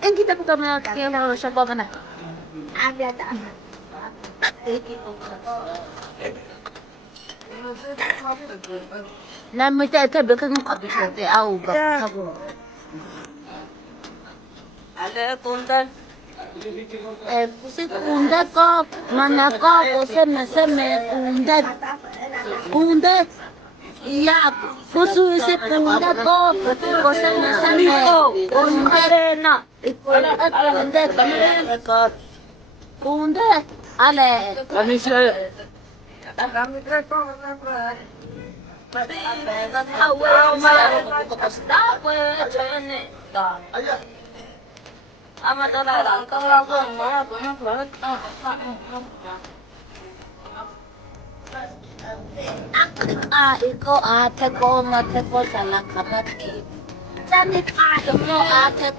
En kita bukan melakukan siapa mana? Ada tak? Nama saya bukan kabisat au kabu. Ada kontan. Kusi kundat ko mana ko kusi meseme kundat. Iya, kusu isi kundat ko kusi meseme kundat na. Kundat ale. Kami saya. Kami iko ate ko mate ko salah kamati. Jadi ate ko ate